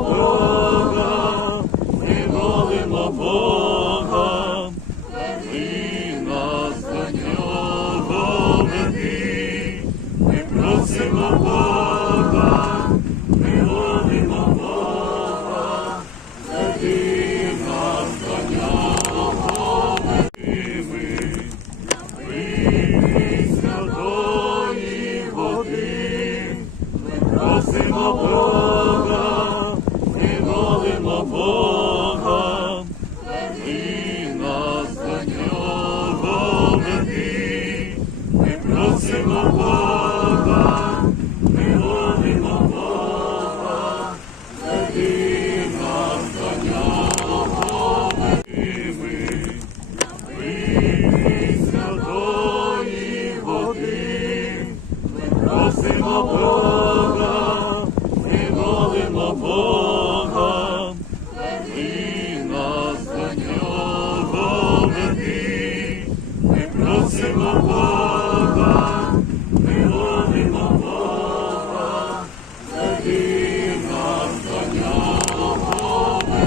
Бога, ми молимо Бога, веди нас до нього, веди, ми просимо Бога. Senhor.